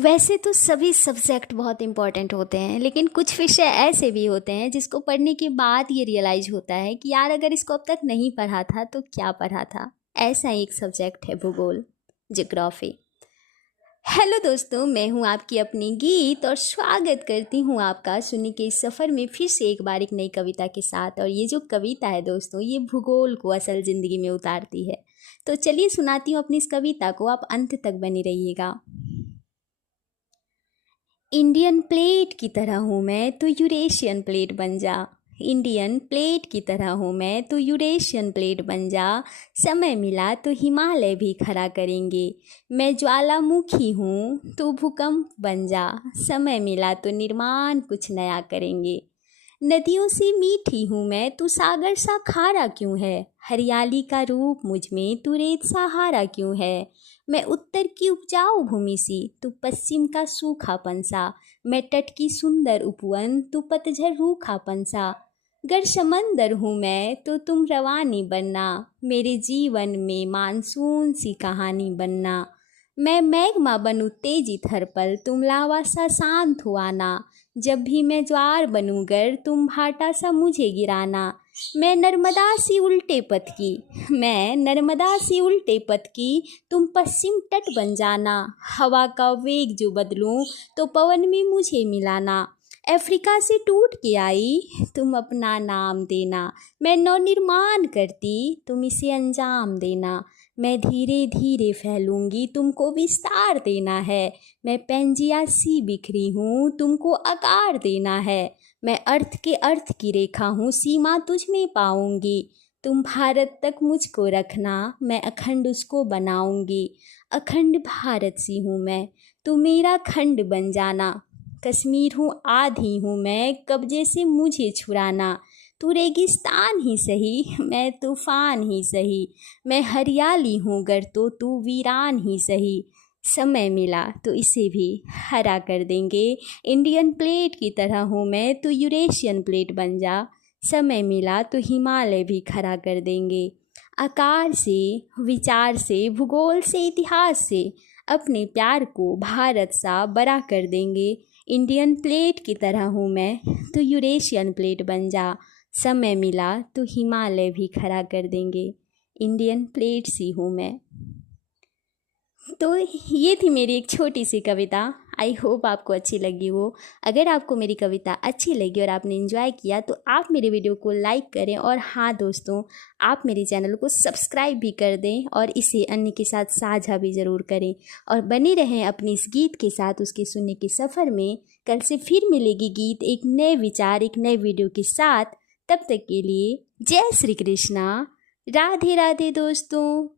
वैसे तो सभी सब्जेक्ट बहुत इम्पॉर्टेंट होते हैं, लेकिन कुछ विषय ऐसे भी होते हैं जिसको पढ़ने के बाद ये रियलाइज होता है कि यार अगर इसको अब तक नहीं पढ़ा था तो क्या पढ़ा था। ऐसा एक सब्जेक्ट है भूगोल, ज्योग्राफी। हेलो दोस्तों, मैं हूं आपकी अपनी गीत और स्वागत करती हूं आपका सुनने के इस सफ़र में फिर से एक बार एक नई कविता के साथ। और ये जो कविता है दोस्तों, ये भूगोल को असल ज़िंदगी में उतारती है। तो चलिए सुनाती हूँ अपनी इस कविता को, आप अंत तक बने रहिएगा। इंडियन प्लेट की तरह हूँ मैं, तो यूरेशियन प्लेट बन जा। इंडियन प्लेट की तरह हूँ मैं, तो यूरेशियन प्लेट बन जा। समय मिला तो हिमालय भी खड़ा करेंगे। मैं ज्वालामुखी हूँ, तो भूकंप बन जा। समय मिला तो निर्माण कुछ नया करेंगे। नदियों से मीठी हूँ मैं, तू सागर सा खारा क्यों है। हरियाली का रूप मुझ में, तू रेत सहारा क्यों है। मैं उत्तर की उपजाऊ भूमि सी, तू पश्चिम का सूखापन सा। मैं तट की सुंदर उपवन, तू पतझड़ रूखापन सा। गर समंदर हूँ मैं, तो तुम रवानी बनना। मेरे जीवन में मानसून सी कहानी बनना। मैं मैग्मा बनूँ तेजित हर पल, तुम लावा सा शांत हो आना। जब भी मैं ज्वार बनूँ गर, तुम भाटा सा मुझे गिराना। मैं नर्मदा सी उल्टे पथ की, मैं नर्मदा सी उल्टे पथ की, तुम पश्चिम तट बन जाना। हवा का वेग जो बदलूं, तो पवन में मुझे मिलाना। अफ्रीका से टूट के आई, तुम अपना नाम देना। मैं नवनिर्माण करती, तुम इसे अंजाम देना। मैं धीरे धीरे फैलूंगी, तुमको विस्तार देना है। मैं पेंजिया सी बिखरी हूँ, तुमको आकार देना है। मैं अर्थ के अर्थ की रेखा हूँ, सीमा तुझ में पाऊंगी। तुम भारत तक मुझको रखना, मैं अखंड उसको बनाऊंगी। अखंड भारत सी हूँ मैं, तू मेरा खंड बन जाना। कश्मीर हूँ आधी हूँ मैं, कब्जे से मुझे छुड़ाना। तू रेगिस्तान ही सही, मैं तूफान ही सही। मैं हरियाली हूँ गर, तो तू वीरान ही सही। समय मिला तो इसे भी हरा कर देंगे। इंडियन प्लेट की तरह हूँ मैं, तो यूरेशियन प्लेट बन जा। समय मिला तो हिमालय भी खड़ा कर देंगे। आकार से, विचार से, भूगोल से, इतिहास से अपने प्यार को भारत सा बड़ा कर देंगे। इंडियन प्लेट की तरह हूँ मैं, तो यूरेशियन प्लेट बन जा। समय मिला तो हिमालय भी खड़ा कर देंगे। इंडियन प्लेट सी हूँ मैं। तो ये थी मेरी एक छोटी सी कविता। आई होप आपको अच्छी लगी हो। अगर आपको मेरी कविता अच्छी लगी और आपने एंजॉय किया तो आप मेरे वीडियो को लाइक करें। और हाँ दोस्तों, आप मेरे चैनल को सब्सक्राइब भी कर दें और इसे अन्य के साथ साझा भी ज़रूर करें। और बने रहें अपनी इस गीत के साथ उसके सुनने के सफ़र में। कल से फिर मिलेगी गीत एक नए विचार, एक नए वीडियो के साथ। तब तक के लिए जय श्री कृष्णा, राधे राधे दोस्तों।